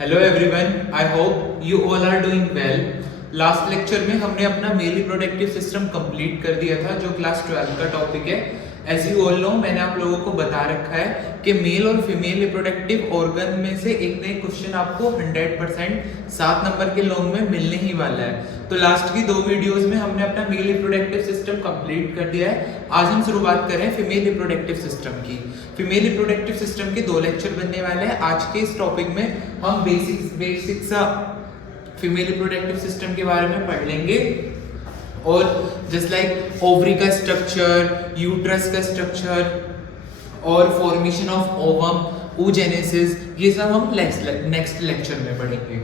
Hello everyone, I hope you all are doing well. Last lecture में हमने अपना male reproductive system complete कर दिया था, जो क्लास 12 का टॉपिक है। एज यू ऑल नो, मैंने आप लोगों को बता रखा है कि मेल और फीमेल रिप्रोडक्टिव ऑर्गन में से एक ना एक क्वेश्चन आपको 100% 7 नंबर के लॉन्ग में मिलने ही वाला है। तो लास्ट की 2 वीडियोस में हमने अपना मेल रिप्रोडक्टिव सिस्टम कंप्लीट कर दिया है। आज हम शुरुआत करें फीमेल रिप्रोडक्टिव सिस्टम की। फीमेल रिप्रोडक्टिव सिस्टम के 2 लेक्चर बनने वाले हैं। आज के इस टॉपिक में हम बेसिक्स फीमेल रिप्रोडक्टिव सिस्टम के बारे में पढ़ लेंगे, और जस्ट लाइक ओवरी का स्ट्रक्चर, यूट्रस का स्ट्रक्चर और फॉर्मेशन ऑफ ओवम, oogenesis, ये सब हम नेक्स्ट लेक्चर में पढ़ेंगे।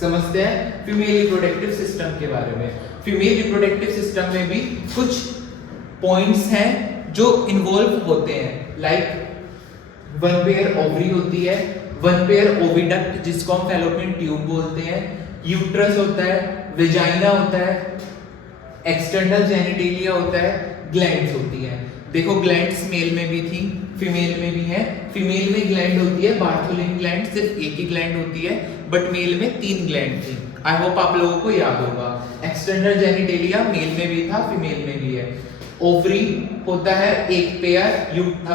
समझते हैं फीमेल रिप्रोडक्टिव सिस्टम के बारे में। फीमेल रिप्रोडक्टिव सिस्टम में भी कुछ पॉइंट्स हैं जो इन्वॉल्व होते हैं, लाइक 1 पेयर ओवरी होती है, 1 पेयर ओविडक्ट जिसको हम फैलोपियन ट्यूब बोलते हैं, यूट्रस होता है, वेजाइना होता है, एक्सटर्नल जेनिटेलिया होता है, ग्लैंड्स होती है। देखो, ग्लैंड्स मेल में भी थी, फीमेल में भी है। फीमेल में ग्लैंड होती है बार्थोलिन ग्लैंड, सिर्फ एक ही ग्लैंड होती है, बट मेल में 3 ग्लैंड थी। आई होप आप लोगों को याद होगा। एक्सटर्नल जेनिटेलिया मेल में भी था, फीमेल में भी है। ओवरी होता है एक पेयर,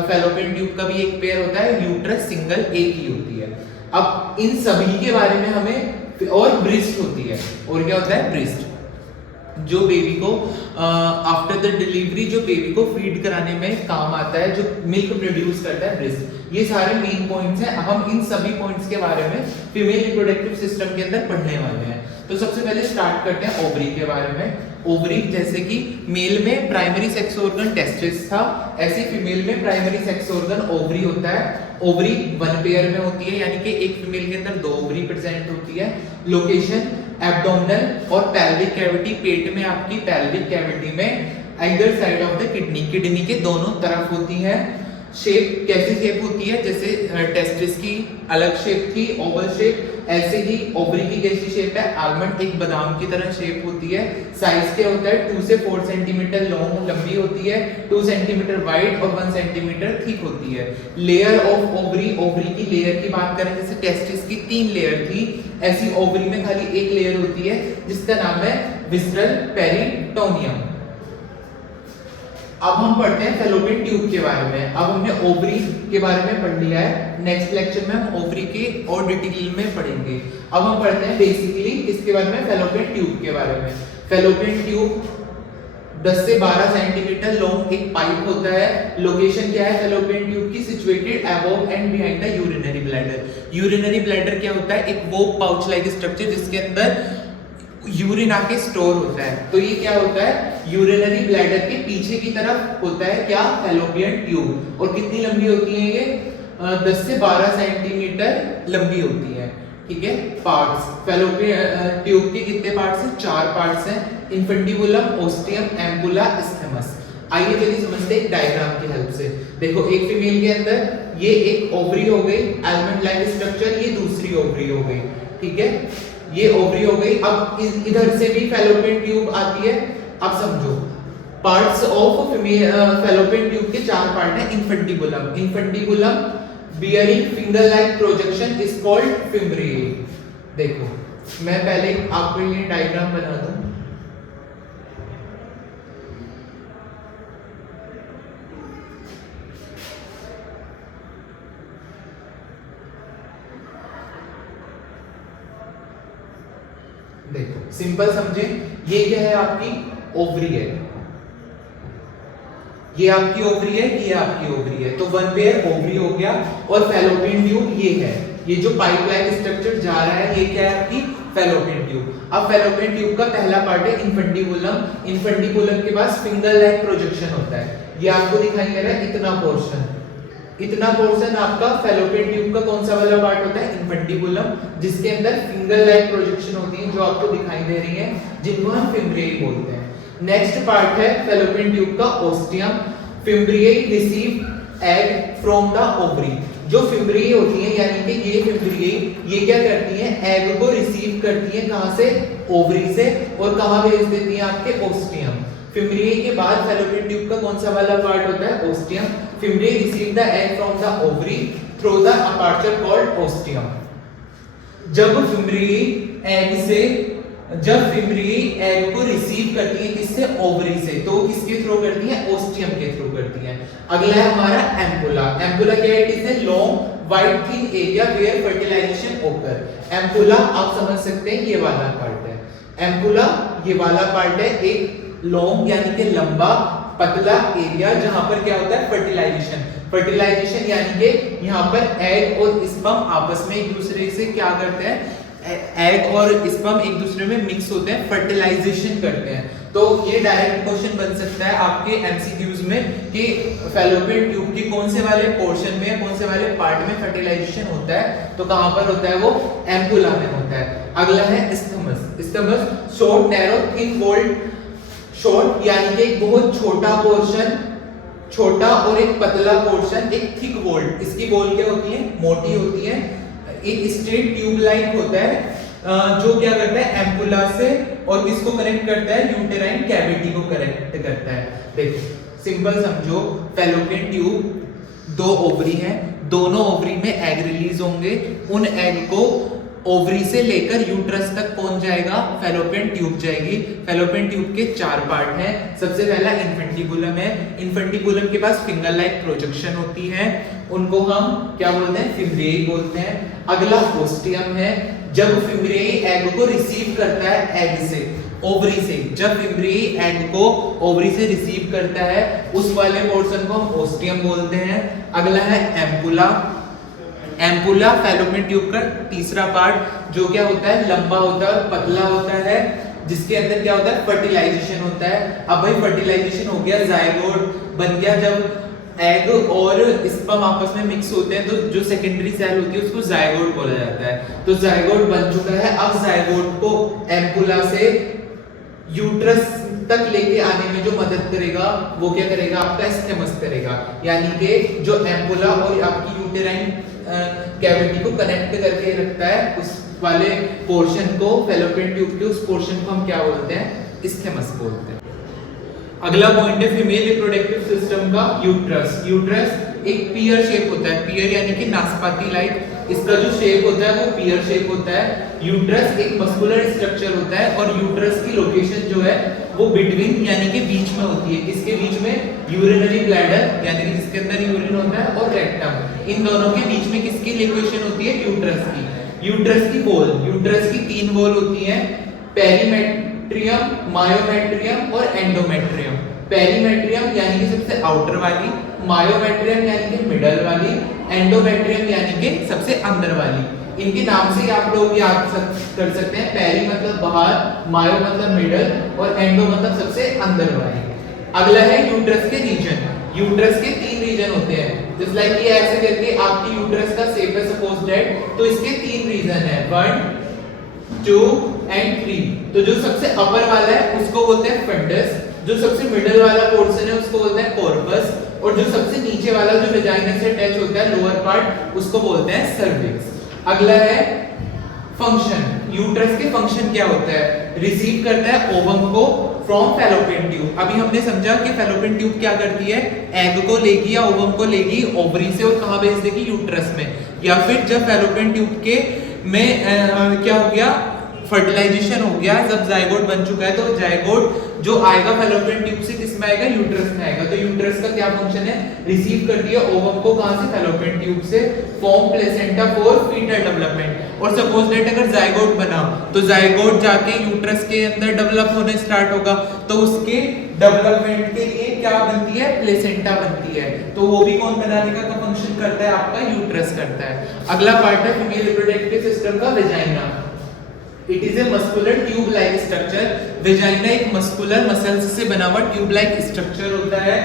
फैलोपियन ट्यूब का भी एक पेयर होता है, यूट्रस सिंगल एक ही होती है। अब इन सभी के बारे में हमें, और ब्रेस्ट होती है, और क्या होता है, ब्रेस्ट, जो बेबी को आफ्टर द डिलीवरी जो बेबी को फीड कराने में काम आता है, जो मिल्क प्रोड्यूस करता है, ब्रेस्ट। ये सारे मेन पॉइंट्स हैं। हम इन सभी पॉइंट्स के बारे में फीमेल रिप्रोडक्टिव सिस्टम के अंदर पढ़ने वाले हैं। तो सबसे पहले स्टार्ट करते हैं ओवरी के बारे में। ओवरी, जैसे कि मेल में प्राइमरी सेक्स ऑर्गन टेस्टिस था, ऐसे फीमेल में प्राइमरी सेक्स ऑर्गन ओवरी होता है। ओवरी 1 पेयर में होती है, यानी कि एक फीमेल के अंदर 2 ओवरी प्रेजेंट होती है। लोकेशन एब्डोमिनल और पेल्विक कैविटी, पेट में आपकी पेल्विक कैविटी में either side of the kidney के दोनों तरफ होती है। शेप कैसी शेप होती है, जैसे टेस्टिस की अलग शेप थी, ओवल शेप, ऐसे ही ओवरी की कैसी शेप है, आलमंड, एक बादाम की तरह शेप होती है। साइज क्या होता है, 2 से 4 सेंटीमीटर लॉन्ग लंबी होती है, 2 सेंटीमीटर वाइड और 1 सेंटीमीटर थिक होती है। लेयर ऑफ ओवरी, ओवरी की लेयर की बात करें, जैसे टेस्टिस की 3 लेयर थी, ऐसी ओवरी में खाली एक लेयर होती है, जिसका नाम है विसरल पेरिटोनियम। अब हम पढ़ते हैं फैलोपियन ट्यूब के बारे में। अब हमने ओवरी के बारे में पढ़ लिया है, नेक्स्ट लेक्चर में हम ओवरी के और डिटेल में पढ़ेंगे। अब हम पढ़ते हैं बेसिकली इसके बारे में, फैलोपियन ट्यूब के बारे में। फैलोपियन ट्यूब 10 से 12 सेंटीमीटर लॉन्ग एक पाइप होता है। लोकेशन क्या है फैलोपियन ट्यूब की, situated above and behind the urinary bladder. Urinary bladder क्या होता है, एक वो पाउच लाइक स्ट्रक्चर जिसके अंदर यूरिन आके स्टोर होता है। तो ये क्या होता है, यूरिनरी ब्लैडर के पीछे की तरफ होता है क्या, फैलोपियन ट्यूब। और कितनी लंबी होती है ये, 10 से 12 सेंटीमीटर लंबी होती है। ठीक है। पार्ट्स, फैलोपियन ट्यूब के कितने पार्ट्स हैं, 4 पार्ट्स हैं, इन्फेंटिबुलम, ओस्टियम, एम्पुला, इस्थेमस। आइए चलिए समझते हैं डायग्राम की हेल्प से। देखो, एक फीमेल के अंदर ये एक ओवरी हो गई, आलमंड लाइक स्ट्रक्चर, ये दूसरी ओवरी हो गई। ठीक है, ये ओवरी हो गई। अब इधर से भी फैलोपियन ट्यूब आती है। अब समझो, पार्ट्स ऑफ फैलोपियन ट्यूब के 4 पार्ट हैं। Infundibulum, infundibulum bearing finger like projection is called fimbriae. देखो, मैं पहले आपको ये डायग्राम बना दूं। देखो, सिंपल समझे, ये क्या है, आपकी ओवरी है, ये आपकी ओवरी है, ये आपकी ओवरी है। तो 1 पेयर ओवरी हो गया, और फैलोपियन ट्यूब ये है, ये जो पाइप लाइक स्ट्रक्चर जा रहा है, ये क्या है, आपकी फैलोपियन ट्यूब। अब फैलोपियन ट्यूब का पहला पार्ट है इन्फेंटिबुलम। इन्फेंटिबुलम के पास फिंगर लाइक प्रोजेक्शन होता है, ये आपको दिखाई दे रहा है, इतना पोर्शन। इतना पोर्शन आपका फैलोपियन ट्यूब का कौन सा वाला पार्ट होता है, इन्फेंटिबुलम, जिसके अंदर फिंगर लाइक प्रोजेक्शन होती है, जो आपको दिखाई दे रही है, जिनको हम फिम्ब्रिए बोलते हैं। नेक्स्ट पार्ट है फैलोपियन ट्यूब का ostium. Fimbriae receive egg from the ovary. जो फिम्ब्रिए होती है, यानी कि ये फिम्ब्रिए, ये क्या करती हैं, एग को रिसीव करती हैं, कहां से, ओवरी से, और कहां भेज देती हैं, आपके ओस्टियम। फिम्ब्रिए के बाद फैलोपियन ट्यूब का कौन सा वाला पार्ट होता है, ostium. Fimbriae receive the egg from the ovary through the aperture called ostium. जब फिमरी एग को रिसीव करती है किससे, ओवरी से, तो किसके थ्रू करती है, ओस्टियम के थ्रू करती है। अगला है हमारा एम्पुला। एम्पुला क्या है, it is a long wide thin area where fertilization occur. Ampulla आप समझ सकते हैं ये वाला पार्ट है, एम्पुला ये वाला पार्ट है, एक लॉन्ग यानी कि लंबा पतला एरिया जहां पर क्या होता है, फर्टिलाइजेशन यानी कि यहाँ पर एग और स्पर्म आपस में एक दूसरे से क्या करते हैं, एग और स्पर्म एक दूसरे में मिक्स होते हैं, फर्टिलाइजेशन करते हैं। तो ये डायरेक्ट क्वेश्चन बन सकता है आपके एमसीक्यूज में कि फैलोपियन ट्यूब के कौन से वाले पोर्शन में, कौन से वाले पार्ट में फर्टिलाइजेशन होता है, तो कहां पर होता है, वो एम्पुला में होता है। अगला है isthmus. Short narrow thin walled, short यानी कि एक बहुत छोटा पोर्शन, छोटा और एक पतला पोर्शन, एक थिक वॉल्ड। इसकी वॉल क्या होती है, मोटी होती है, एक स्ट्रेट ट्यूब लाइक होता है जो क्या करता है, एम्पुला से और किसको कनेक्ट करता है, यूटेराइन कैविटी को कनेक्ट करता है। देखो सिंपल समझो, फैलोपियन ट्यूब, दो ओवरी हैं, दोनों ओवरी में एग रिलीज होंगे, उन एग को ओवरी से लेकर यूट्रस तक कौन जाएगा, फैलोपियन ट्यूब जाएगी। फैलोपियन ट्यूब के 4 पार्ट हैं। सबसे पहला इन्फेंटिबुलम है, इन्फेंटिबुलम के पास फिंगर लाइक प्रोजेक्शन होती है, उनको हम क्या बोलते हैं, फिमरियाई बोलते हैं। अगला ओस्टियम है, जब फिमरियाई एग को रिसीव करता है एग से, ओवरी से, जब फिमरियाई एग को ओवरी से रिसीव करता है उस वाले पोर्शन को हम ओस्टियम बोलते हैं। अगला है एम्पुला। एम्पुला फैलोपियन ट्यूब का तीसरा पार्ट जो क्या होता है, लंबा होता है और पतला होता है, जिसके अंदर क्या होता है, फर्टिलाइजेशन होता है। अब भाई फर्टिलाइजेशन हो गया, जायगोट बन गया, जब एग और स्पर्म आपस में मिक्स होते हैं तो जो सेकेंडरी सेल होती है उसको जायगोट बोला जाता है। तो जायगोट बन चुका है, अब जायगोट को एम्पुला से यूट्रस तक लेके आने में जो मदद करेगा वो क्या करेगा, आपका स्टेमस करेगा, यानी कि जो एम्पुला और आपकी यूटेराइन कैविटी को कनेक्ट करके रखता है उस वाले पोर्शन को, फैलोपियन ट्यूब के उस पोर्शन को हम क्या बोलते हैं, स्टेमस बोलते हैं। अगला पॉइंट है फीमेल रिप्रोडक्टिव सिस्टम का यूट्रस। यूट्रस एक पियर शेप होता है, पियर यानी कि नाशपाती लाइक, इसका जो शेप होता है वो पियर शेप होता है। यूट्रस एक मस्कुलर स्ट्रक्चर होता है और यूट्रस की लोकेशन जो है वो बिटवीन यानी कि बीच में होती है, किसके बीच में, यूरिनरी ब्लैडर यानी कि जिसके अंदर यूरिन होता है और रेक्टम, इन दोनों के बीच में किसकी लोकेशन होती है, यूट्रस की। यूट्रस की वॉल, यूट्रस की 3 वॉल होती हैं, पेरीमेट्रियम, मायोमेट्रियम और एंडोमेट्रियम। पेरीमेट्रियम यानी कि सबसे आउटर वाली, मायोमेट्रियम यानी कि मिडल वाली, एंडोमेट्रियम यानी कि सबसे अंदर वाली। इनके नाम से आप लोग याद कर सकते हैं, पेरी मतलब बाहर, मायो मतलब मिडल और एंडो मतलब सबसे अंदर वाली। अगला है यूट्रस के रीजन। यूट्रस के 3 रीजन होते हैं, जस्ट लाइक ये ऐसे करके आपकी यूट्रस का शेप है सपोज दैट, तो इसके 3 रीजन है, 1 2 एंड 3। तो जो सबसे अपर वाला है उसको बोलते हैं फंडस, जो सबसे मिडिल वाला पोर्शन है उसको बोलते हैं कॉर्पस, और जो सबसे नीचे वाला जो वेजाइना से अटैच होता है लोअर पार्ट उसको बोलते हैं सर्विक्स। अगला है फंक्शन। यूट्रस के फंक्शन क्या होता है, रिसीव करता है ओवम को फ्रॉम फैलोपियन ट्यूब। अभी हमने समझा कि फैलोपियन ट्यूब क्या करती है, एग को लेगी या ओवम को लेगी ओवरी से और कहां भेज देगी, यूट्रस में। या फिर जब फैलोपियन ट्यूब के में क्या हो गया, फर्टिलाइजेशन हो गया, जब जायगोट बन चुका है तो जायगोट जो आएगा फैलोपियन ट्यूब से किस में आएगा, यूट्रस में आएगा। तो यूट्रस का क्या फंक्शन है, रिसीव करती है ओवम को कहां से, फैलोपियन ट्यूब से, form placenta for fetal development. और सपोज दैट अगर जायगोट बना तो जायगोट जाके यूट्रस के अंदर डेवलप होने स्टार्ट होगा, तो उसके डेवलपमेंट के लिए क्या बनती है, प्लेसेंटा बनती है। तो वो भी कौन बनाने का फंक्शन करता है, आपका यूट्रस करता है। अगला पार्ट है फीमेल रिप्रोडक्टिव सिस्टम का vagina. It is a muscular tube like structure. Vagina एक मस्कुलर मसल्स से बना हुआ ट्यूब लाइक स्ट्रक्चर होता है।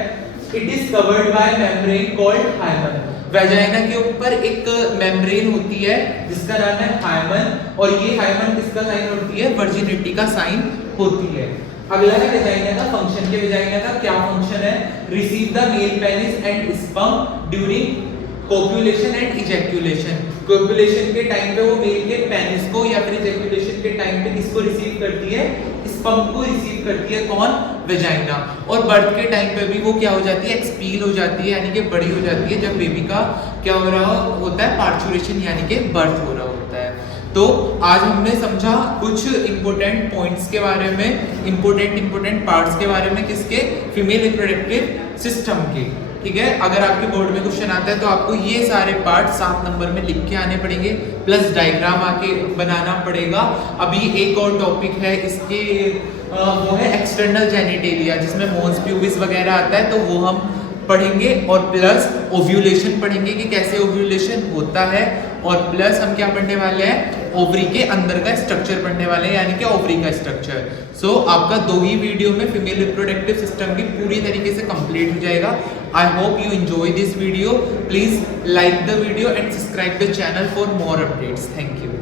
It is covered by membrane called hymen. Vagina के ऊपर एक मेम्ब्रेन होती है जिसका नाम है हाइमन, और ये हाइमन किसका साइन होती है, वर्जिनिटी का साइन होती है। अगला है वेजाइना का फंक्शन। के वेजाइना का क्या फंक्शन है, receive the male penis and sperm during copulation and ejaculation. Copulation के टाइम पे वो मेल के पेनिस को या फिर इजैक्यूलेशन के टाइम पे किसको रिसीव करती है, स्पर्म को रिसीव करती है, कौन, वेजाइना। और बर्थ के टाइम पे भी वो क्या हो जाती है, एक्सपील हो जाती है, यानी कि बड़ी हो जाती है, जब बेबी का क्या हो रहा होता है, पार्चुरेशन यानी कि बर्थ हो रहा होता है। तो तो आज हमने समझा कुछ इंपॉर्टेंट पॉइंट्स के बारे में, इंपॉर्टेंट पार्ट्स के बारे में, किसके, फीमेल रिप्रोडक्टिव सिस्टम के। ठीक है, अगर आपके बोर्ड में क्वेश्चन आता है तो आपको ये सारे पार्ट 7 नंबर में लिख के आने पड़ेंगे, प्लस डायग्राम आके बनाना पड़ेगा। अभी एक और टॉपिक है इसके, वो है एक्सटर्नल जेनिटेलिया, जिसमें मोन्स प्यूबिस वगैरह आता है, तो वो हम पढ़ेंगे, और प्लस ओव्यूलेशन पढ़ेंगे कि कैसे ओव्यूलेशन होता है, और प्लस हम क्या पढ़ने वाले हैं, ओवरी के अंदर का स्ट्रक्चर पढ़ने वाले हैं, यानी कि ओवरी का स्ट्रक्चर। सो आपका 2 ही वीडियो में फीमेल रिप्रोडक्टिव सिस्टम भी पूरी तरीके से कंप्लीट हो जाएगा। आई hope you enjoy this video. Please like the video and subscribe the channel for more updates. Thank you.